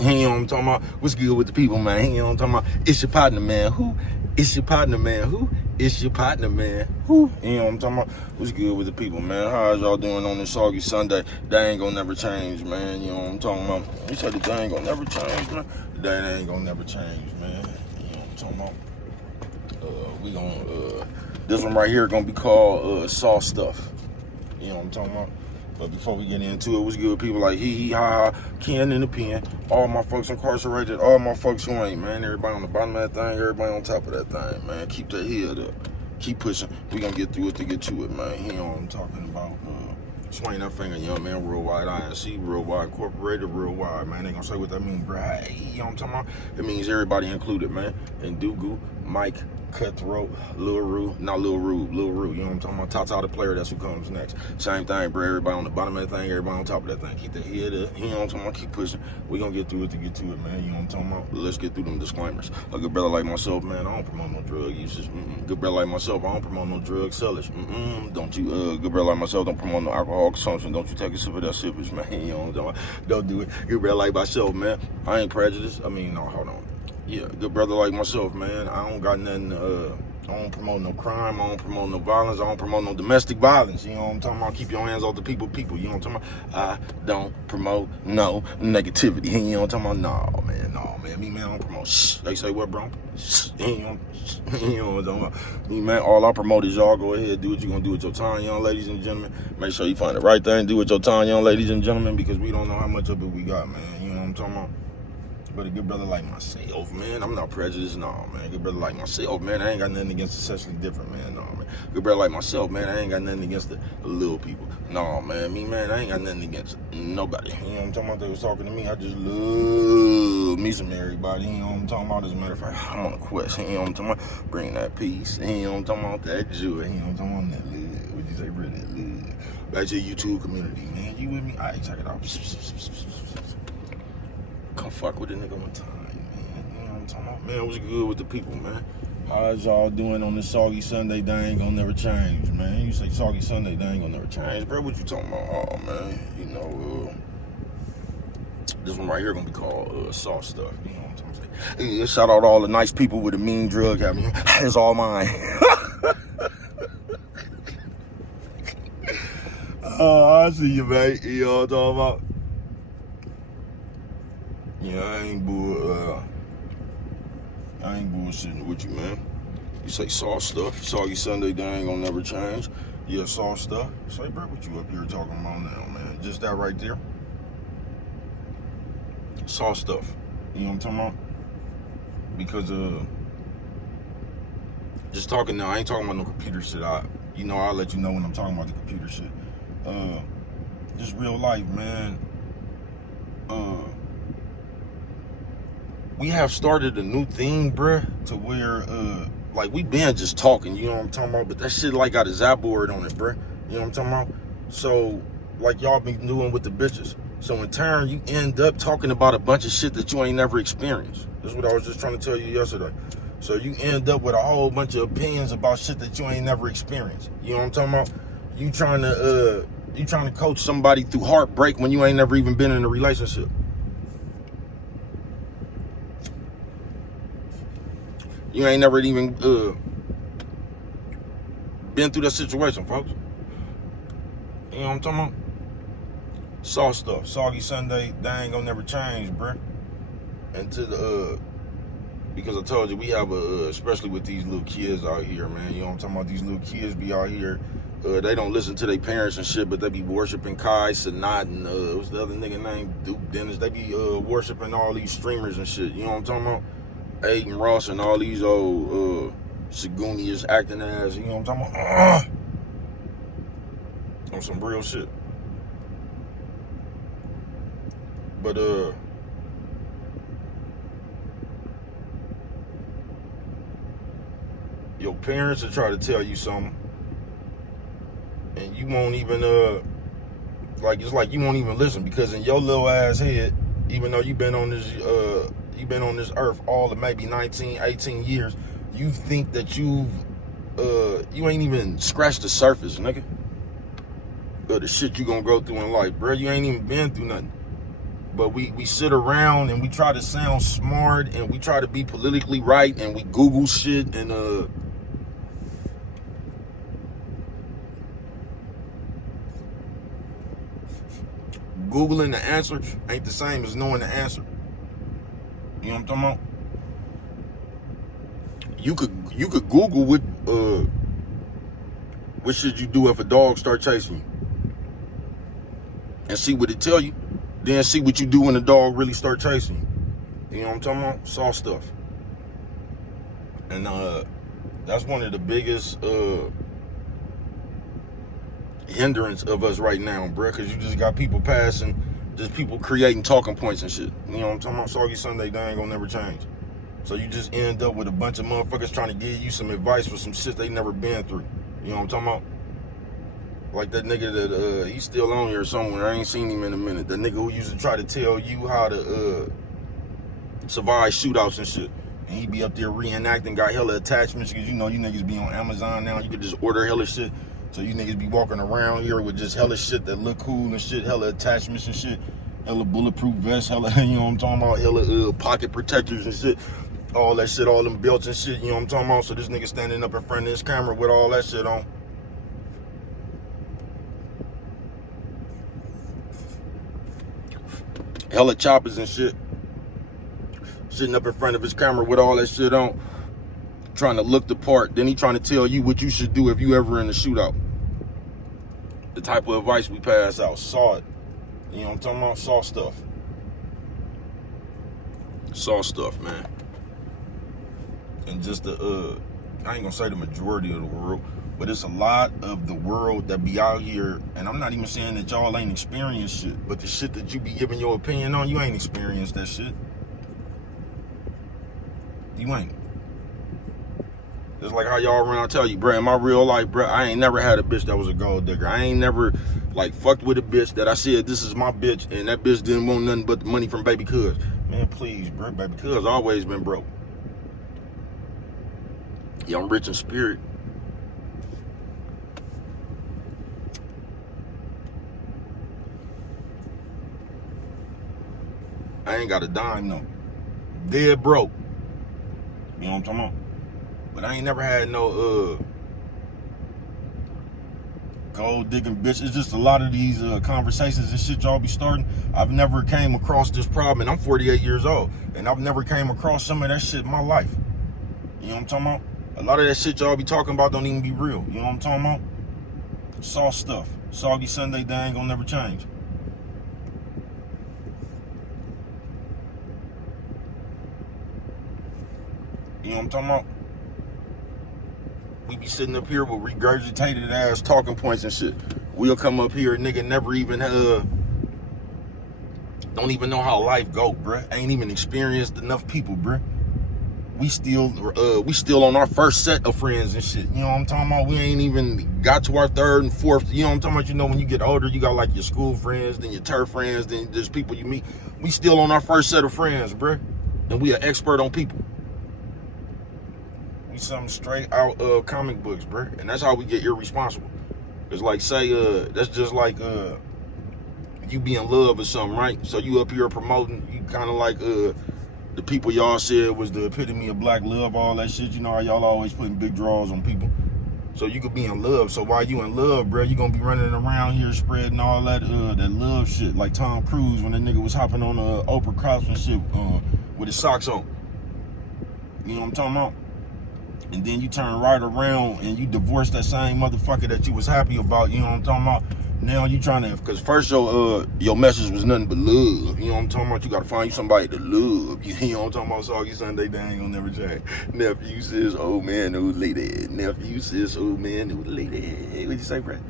You know what I'm talking about? What's good with the people, man? You know what I'm talking about? It's your partner, man. Who? It's your partner, man. Who? It's your partner, man. Who? You know what I'm talking about? What's good with the people, man? How's y'all doing on this soggy Sunday? They ain't gonna never change, man. You know what I'm talking about? You said the day ain't gonna never change, man. The day ain't gonna never change, man. You know what I'm talking about? We gonna, this one right here gonna be called, Saw Stuff. You know what I'm talking about? But before we get into it, what's good with people like hee ha ha, Ken in the pen, all my folks incarcerated, all my folks who ain't, man. Everybody on the bottom of that thing, everybody on top of that thing, man. Keep that head up. Keep pushing. We gonna get through it to get to it, man. You know what I'm talking about. Swing that finger, young man. Worldwide INC, Worldwide Incorporated, Worldwide, man. They gonna say what that means, bro. Hey, you know what I'm talking about? It means everybody included, man. And Dugu, Mike, Cutthroat, Lil Rue, not Lil Rue, Lil Rue, you know what I'm talking about? Tata the player, that's who comes next. Same thing, bro. Everybody on the bottom of that thing, everybody on top of that thing. Keep the head up, you know what I'm talking about? Keep pushing. We gonna get through it to get to it, man. You know what I'm talking about? Let's get through them disclaimers. A good brother like myself, man, I don't promote no drug usage. Good brother like myself, I don't promote no drug sellers. Don't you, good brother like myself, don't promote no alcohol consumption. Don't you take a sip of that sippage, man. You know what I'm talking about? Don't do it. Good brother like myself, man, I ain't prejudiced. I mean, no, hold on. Yeah, good brother like myself, man, I don't got nothing, I don't promote no crime, I don't promote no violence, I don't promote no domestic violence, you know what I'm talking about? Keep your hands off the people, you know what I'm talking about? I don't promote no negativity, you know what I'm talking about? No, man, me, man, I don't promote shh. They say what, bro? Shh. You know what I'm talking about? Me, man, all I promote is y'all go ahead, do what you're gonna do with your time, young ladies and gentlemen. Make sure you find the right thing, do with your time, young ladies and gentlemen, because we don't know how much of it we got, man, you know what I'm talking about? But a good brother like myself, man, I'm not prejudiced, no, man. Good brother like myself, man, I ain't got nothing against the sexually different, man, no, man. Good brother like myself, man, I ain't got nothing against the little people. No, man, me, man, I ain't got nothing against nobody. You know what I'm talking about? They was talking to me, I just love me some everybody, you know what I'm talking about? As a matter of fact, I'm on a quest, you know what I'm talking about? Bring that peace, you know what I'm talking about? That joy, you know what I'm talking about? That love, what you say, bro, that love. Back to the YouTube community, man, you with me? All right, check it out. Come fuck with a nigga one time, man. You know what I'm talking about? Man, what's good with the people, man? How's y'all doing on this soggy Sunday? They ain't gonna never change, man. You say soggy Sunday, they ain't gonna never change. Bro, what you talking about? Oh, man. You know, this one right here gonna be called Saw Stuff. You know what I'm saying? Yeah, shout out to all the nice people with a mean drug habit. It's all mine. I see you, mate. You know what I'm talking about? Yeah, I ain't bullshitting with you, man. You say Saw Stuff, soggy Sunday, they ain't gonna never change. Yeah, Saw Stuff. Say, bro, what you up here talking about now, man? Just that right there. Saw Stuff. You know what I'm talking about? Because just talking now, I ain't talking about no computer shit. I'll let you know when I'm talking about the computer shit. Just real life, man. We have started a new thing, bruh, to where, like, we been just talking, you know what I'm talking about? But that shit, like, got a zap board on it, bruh. You know what I'm talking about? So, like, y'all been doing with the bitches. So, in turn, you end up talking about a bunch of shit that you ain't never experienced. That's what I was just trying to tell you yesterday. So, you end up with a whole bunch of opinions about shit that you ain't never experienced. You know what I'm talking about? You trying to coach somebody through heartbreak when you ain't never even been in a relationship. You ain't never even been through that situation, folks. You know what I'm talking about? Saw Stuff, soggy Sunday, they ain't gonna never change, bruh. And because I told you, we have especially with these little kids out here, man. You know what I'm talking about? These little kids be out here, they don't listen to their parents and shit, but they be worshiping Kai, Sanat, and what's the other nigga named Duke Dennis? They be worshiping all these streamers and shit. You know what I'm talking about? Aiden Ross and all these old Sagunius acting ass, you know what I'm talking about? On some real shit. But your parents will try to tell you something, and you won't even it's like you won't even listen, because in your little ass head, even though you've been on this earth all of maybe 19, 18 years, you think that you ain't even scratched the surface, nigga, of the shit you gonna go through in life, bro. You ain't even been through nothing. But we sit around and we try to sound smart and we try to be politically right and we Google shit and Googling the answer ain't the same as knowing the answer. You know what I'm talking about? You could Google what should you do if a dog start chasing you, and see what it tell you. Then see what you do when the dog really start chasing you. You know what I'm talking about? Saw stuff. And that's one of the biggest hindrance of us right now, bruh, because you just got people passing, just people creating talking points and shit. You know what I'm talking about? Soggy Sunday, they ain't gonna never change. So you just end up with a bunch of motherfuckers trying to give you some advice for some shit they never been through. You know what I'm talking about? Like that nigga that he's still on here somewhere. I ain't seen him in a minute. The nigga who used to try to tell you how to survive shootouts and shit. And he be up there reenacting, got hella attachments, because you know you niggas be on Amazon now. You could just order hella shit. So you niggas be walking around here with just hella shit that look cool and shit, hella attachments and shit, hella bulletproof vests, hella, you know what I'm talking about, hella pocket protectors and shit, all that shit, all them belts and shit, you know what I'm talking about? So this nigga standing up in front of this camera with all that shit on. Hella choppers and shit. Sitting up in front of his camera with all that shit on. Trying to look the part. Then he trying to tell you what you should do if you ever in a shootout. The type of advice we pass out. Saw it. You know what I'm talking about? Saw stuff. Saw stuff, man. And just I ain't gonna say the majority of the world, but it's a lot of the world that be out here, and I'm not even saying that y'all ain't experienced shit, but the shit that you be giving your opinion on, you ain't experienced that shit. You ain't. It's like how y'all around tell you, bro, in my real life, bro, I ain't never had a bitch that was a gold digger. I ain't never, like, fucked with a bitch that I said, this is my bitch, and that bitch didn't want nothing but the money from baby cuz. Man, please, bro, baby cuz always been broke. Yeah, I'm rich in spirit. I ain't got a dime, though. Dead broke. You know what I'm talking about? But I ain't never had no gold digging bitch. It's just a lot of these conversations and shit y'all be starting. I've never came across this problem, and I'm 48 years old, and I've never came across some of that shit in my life. You know what I'm talking about? A lot of that shit y'all be talking about don't even be real. You know what I'm talking about? Saw stuff. Soggy Sunday, they ain't gonna never change. You know what I'm talking about? We be sitting up here with regurgitated ass talking points and shit. We'll come up here, nigga, never even don't even know how life go, bruh. Ain't even experienced enough people, bruh. We still on our first set of friends and shit. You know what I'm talking about? We ain't even got to our third and fourth. You know what I'm talking about? You know, when you get older, you got like your school friends, then your turf friends, then there's people you meet. We still on our first set of friends, bruh. And we an expert on people. We something straight out of comic books, bruh. And that's how we get irresponsible. It's like, say, that's just like you be in love or something, right? So you up here promoting, you kind of like the people y'all said was the epitome of black love, all that shit. You know how y'all always putting big draws on people. So you could be in love. So while you in love, bro, you gonna be running around here spreading all that that love shit, like Tom Cruise when that nigga was hopping on Oprah Krauss and shit with his socks on. You know what I'm talking about? And then you turn right around and you divorce that same motherfucker that you was happy about. You know what I'm talking about? Now you trying to, because first your message was nothing but love. You know what I'm talking about? You got to find you somebody to love. You know what I'm talking about? Soggy Sunday, they ain't gonna never change. Nephew says, old man, old lady. Nephew says, old man, old lady. What'd you say, Brad?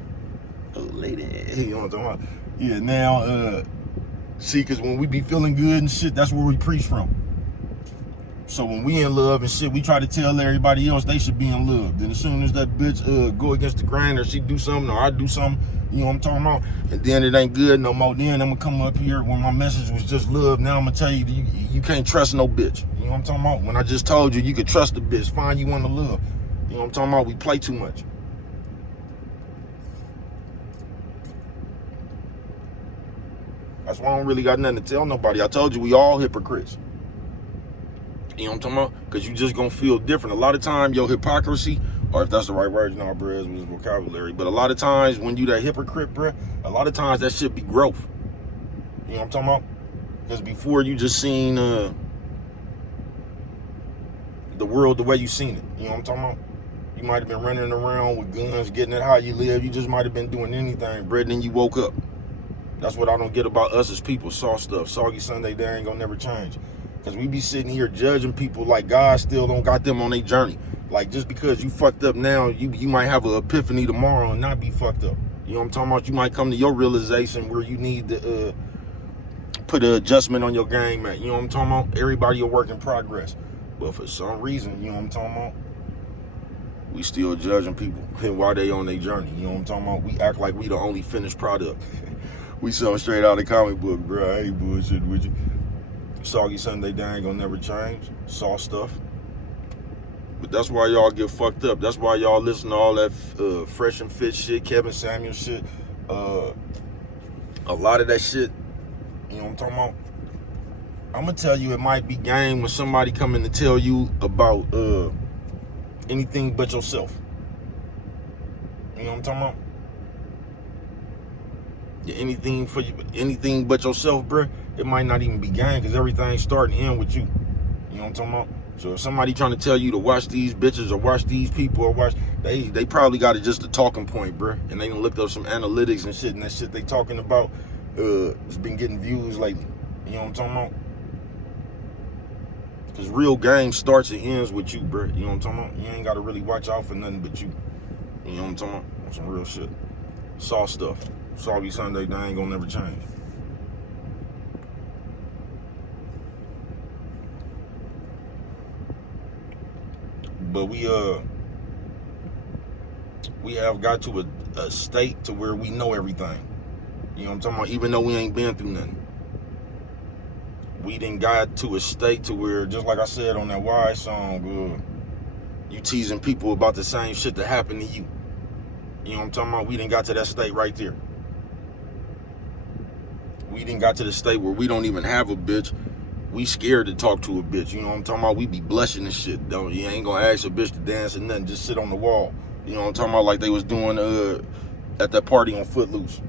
Old lady. You know what I'm talking about? Yeah, now, see, because when we be feeling good and shit, that's where we preach from. So when we in love and shit, we try to tell everybody else they should be in love. Then as soon as that bitch go against the grain, or she do something, or I do something, you know what I'm talking about? And then it ain't good no more. Then I'm gonna come up here when my message was just love. Now I'm gonna tell you, you can't trust no bitch. You know what I'm talking about? When I just told you, you could trust a bitch, find you one to love. You know what I'm talking about? We play too much. That's why I don't really got nothing to tell nobody. I told you we all hypocrites. You know what I'm talking about? Because you just gonna feel different. A lot of time, your hypocrisy, or if that's the right word, you know, bro, is vocabulary. But a lot of times when you that hypocrite, bro, a lot of times that shit be growth. You know what I'm talking about? Because before you just seen the world the way you seen it. You know what I'm talking about? You might have been running around with guns, getting it how you live. You just might have been doing anything, bro, and then you woke up. That's what I don't get about us as people. Soft stuff. Soggy Sunday, they ain't gonna never change. Because we be sitting here judging people like God still don't got them on their journey. Like, just because you fucked up now, you might have an epiphany tomorrow and not be fucked up. You know what I'm talking about? You might come to your realization where you need to put an adjustment on your game, man. You know what I'm talking about? Everybody a work in progress. But for some reason, you know what I'm talking about? We still judging people while they on their journey. You know what I'm talking about? We act like we the only finished product. We something straight out of the comic book, bro. I ain't bullshit with you. Soggy Sunday, they ain't gonna never change. Soft stuff. But that's why y'all get fucked up. That's why y'all listen to all that Fresh and Fit shit, Kevin Samuel shit. A lot of that shit, you know what I'm talking about? I'm gonna tell you, it might be game when somebody coming to tell you about anything but yourself. You know what I'm talking about? Yeah, anything but yourself, bruh, it might not even be game because everything's starting in with you. You know what I'm talking about? So if somebody trying to tell you to watch these bitches or watch these people or watch, they probably got it just a talking point, bruh. And they done looked up some analytics and shit, and that shit they talking about, it's been getting views lately. You know what I'm talking about? Because real game starts and ends with you, bruh. You know what I'm talking about? You ain't got to really watch out for nothing but you. You know what I'm talking about? That's some real shit. Soft stuff. Soggy Sunday, they ain't gonna never change. But we have got to a state to where we know everything. You know what I'm talking about? Even though we ain't been through nothing. We done got to a state to where, just like I said on that Y song, you teasing people about the same shit that happened to you. You know what I'm talking about? We done got to that state right there. We done got to the state where we don't even have a bitch. We scared to talk to a bitch. You know what I'm talking about? We be blushing and shit, though. You ain't gonna ask a bitch to dance or nothing. Just sit on the wall. You know what I'm talking about? Like they was doing at that party on Footloose.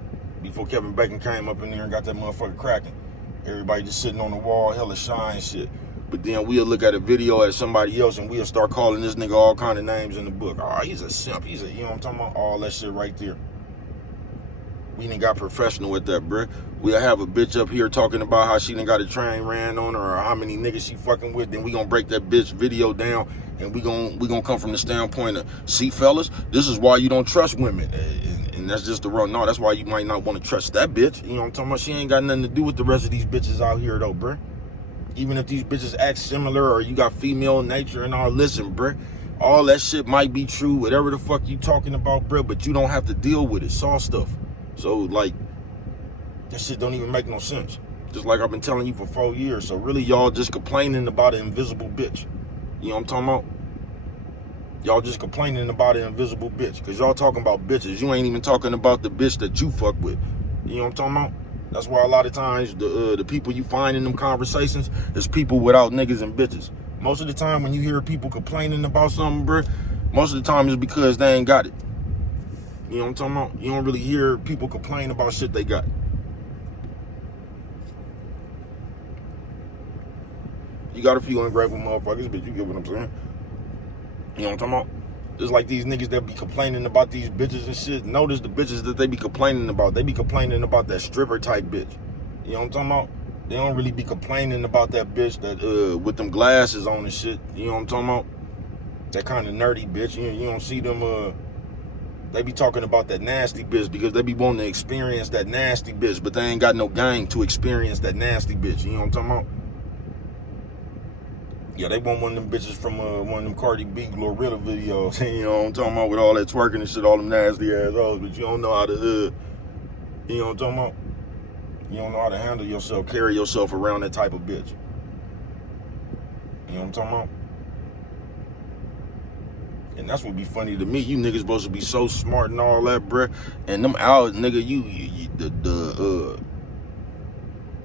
Before Kevin Bacon came up in there and got that motherfucker cracking. Everybody just sitting on the wall, hella shy and shit. But then we'll look at a video at somebody else and we'll start calling this nigga all kind of names in the book. Oh, he's a simp. You know what I'm talking about? All that shit right there. We done got professional with that, bruh. We'll have a bitch up here talking about how she done got a train ran on her or how many niggas she fucking with. Then we gonna break that bitch video down and we gonna come from the standpoint of, see, fellas, this is why you don't trust women. And that's just the wrong. No, that's why you might not want to trust that bitch. You know what I'm talking about? She ain't got nothing to do with the rest of these bitches out here, though, bruh. Even if these bitches act similar or you got female nature and all, listen, bruh. All that shit might be true, whatever the fuck you talking about, bruh, but you don't have to deal with it. Soft stuff. So, like, that shit don't even make no sense. Just like I've been telling you for 4 years. So really, y'all just complaining about an invisible bitch. You know what I'm talking about? Y'all just complaining about an invisible bitch. Because y'all talking about bitches. You ain't even talking about the bitch that you fuck with. You know what I'm talking about? That's why a lot of times the people you find in them conversations is people without niggas and bitches. Most of the time when you hear people complaining about something, bruh, most of the time it's because they ain't got it. You know what I'm talking about? You don't really hear people complain about shit they got. You got a few ungrateful motherfuckers, but you get what I'm saying. You know what I'm talking about? Just like these niggas that be complaining about these bitches and shit. Notice the bitches that they be complaining about. They be complaining about that stripper type bitch. You know what I'm talking about? They don't really be complaining about that bitch that with them glasses on and shit. You know what I'm talking about? That kind of nerdy bitch. You don't see them they be talking about that nasty bitch because they be wanting to experience that nasty bitch, but they ain't got no game to experience that nasty bitch. You know what I'm talking about? Yeah, they want one of them bitches from one of them Cardi B Glorilla videos. You know what I'm talking about? With all that twerking and shit, all them nasty ass hoes, but you don't know how to, you know what I'm talking about? You don't know how to handle yourself, carry yourself around that type of bitch. You know what I'm talking about? And that's what be funny to me. You niggas supposed to be so smart and all that, bruh. And them out, nigga,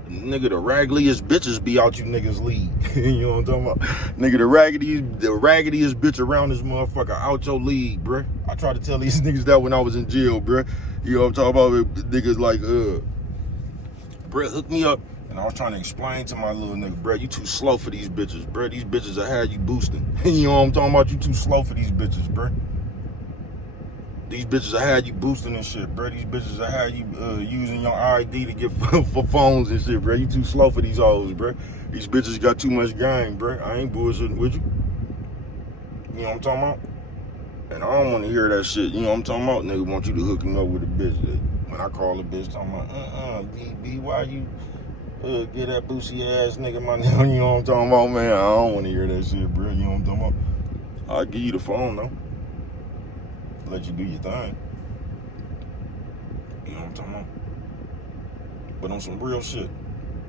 Nigga, the raggediest bitches be out you niggas league. You know what I'm talking about? Nigga, the raggediest bitch around this motherfucker out your league, bruh. I tried to tell these niggas that when I was in jail, bruh. You know what I'm talking about? Niggas like, bruh, hook me up. And I was trying to explain to my little nigga, bruh, you too slow for these bitches, bruh. These bitches that had you boosting. You know what I'm talking about? You too slow for these bitches, bruh. These bitches that had you boosting and shit, bro. These bitches that had you using your ID to get for phones and shit, bro. You too slow for these hoes, bro. These bitches got too much game, bro. I ain't bullshitting with you. You know what I'm talking about? And I don't want to hear that shit. You know what I'm talking about? Nigga want you to hook him up with a bitch. When I call a bitch, talking about, BB, why you get that boosie ass nigga my name? You know what I'm talking about, man? I don't want to hear that shit, bro. You know what I'm talking about? I'll give you the phone, though. Let you do your thing. You know what I'm talking about? But on some real shit.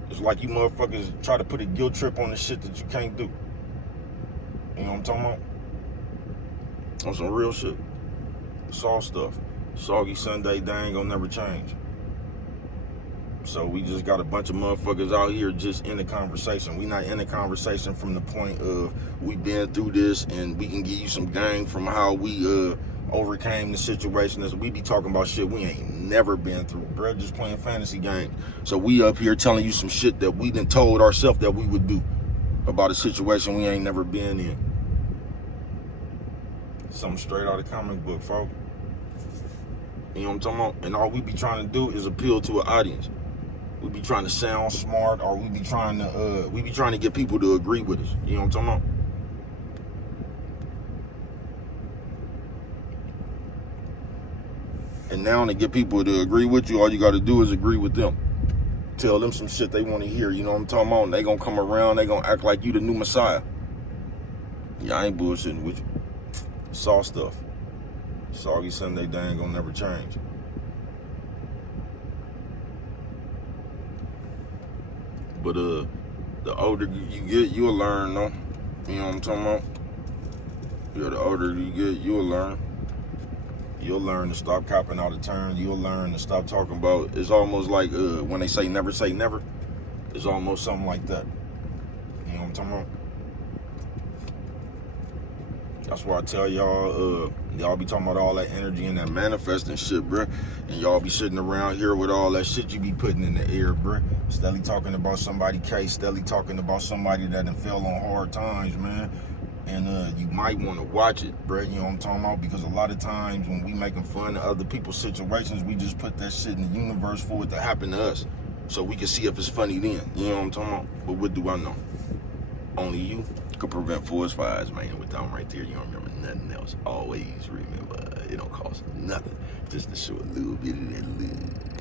It's like you motherfuckers try to put a guilt trip on the shit that you can't do. You know what I'm talking about? On some real shit. It's all stuff. Soggy Sunday, they ain't gonna never change. So we just got a bunch of motherfuckers out here just in the conversation. We not in the conversation from the point of we been through this and we can give you some game from how we overcame the situation. As we be talking about shit we ain't never been through, bro. Just playing fantasy games. So we up here telling you some shit that we done told ourselves that we would do about a situation we ain't never been in. Something straight out of comic book, folks. You know what I'm talking about? And all we be trying to do is appeal to an audience. We be trying to sound smart, or we be trying to get people to agree with us. You know what I'm talking about? And now to get people to agree with you, all you got to do is agree with them. Tell them some shit they want to hear. You know what I'm talking about? And they gonna come around. They gonna act like you the new Messiah. Yeah, I ain't bullshitting with you. It's all stuff. Soggy Sunday, they ain't gonna never change. But the older you get, you'll learn, though. You know what I'm talking about? Yeah, the older you get, you'll learn. You'll learn to stop copping out of turn. You'll learn to stop talking about. It's almost like when they say never. It's almost something like that. You know what I'm talking about? That's why I tell y'all, y'all be talking about all that energy and that manifesting shit, bruh. And y'all be sitting around here with all that shit you be putting in the air, bruh. Steadily talking about somebody's case, steadily talking about somebody that done fell on hard times, man. And you might want to watch it, bruh. You know what I'm talking about? Because a lot of times when we making fun of other people's situations, we just put that shit in the universe for it to happen to us. So we can see if it's funny then. You know what I'm talking about? But what do I know? Only you could prevent forest fires, man. With them right there, you don't remember nothing else. Always remember, it don't cost nothing just to show a little bit of that love.